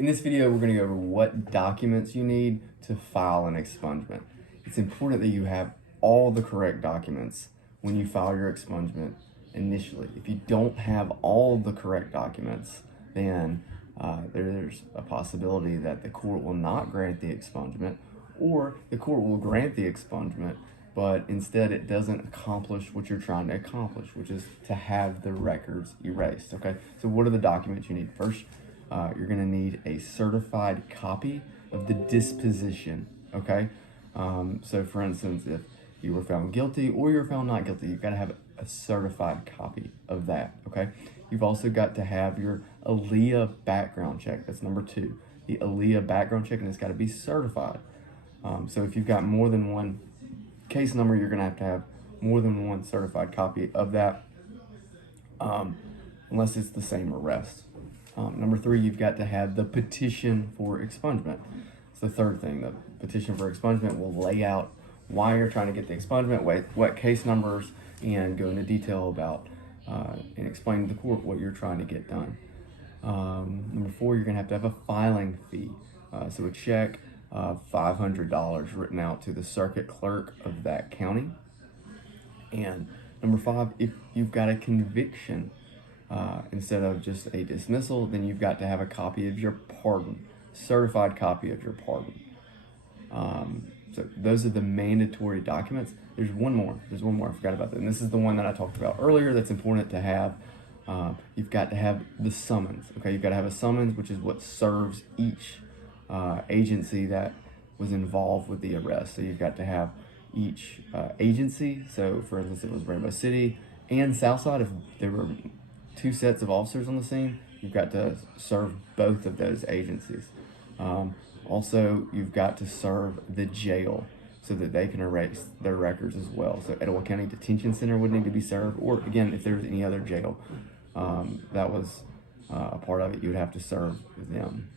In this video, we're going to go over what documents you need to file an expungement. It's important that you have all the correct documents when you file your expungement initially. If you don't have all the correct documents, then there's a possibility that the court will not grant the expungement, or the court will grant the expungement, but instead it doesn't accomplish what you're trying to accomplish, which is to have the records erased. Okay, so what are the documents you need? First, you're going to need a certified copy of the disposition. Okay, so for instance, if you were found guilty or you're found not guilty, you've got to have a certified copy of that. Okay, you've also got to have your ALEA background check. That's number 2, the ALEA background check, and it's got to be certified. So if you've got more than one case number, you're going to have more than one certified copy of that, unless it's the same arrest. Number 3, you've got to have the petition for expungement. It's the third thing. The petition for expungement will lay out why you're trying to get the expungement, what case numbers, and go into detail about and explain to the court what you're trying to get done. Number 4, you're going to have a filing fee. So a check of $500 written out to the circuit clerk of that county. And number 5, if you've got a conviction, instead of just a dismissal, then you've got to have a copy of your pardon, certified copy of your pardon. So those are the mandatory documents. There's one more, I forgot about that. And this is the one that I talked about earlier that's important to have. You've got to have the summons. Okay, you've got to have a summons, which is what serves each agency that was involved with the arrest. So you've got to have each agency. So for instance, it was Rainbow City and Southside. If there were 2 sets of officers on the scene, you've got to serve both of those agencies. Also, you've got to serve the jail so that they can erase their records as well. So Etowah County Detention Center would need to be served, or again, if there's any other jail that was a part of it, you would have to serve them.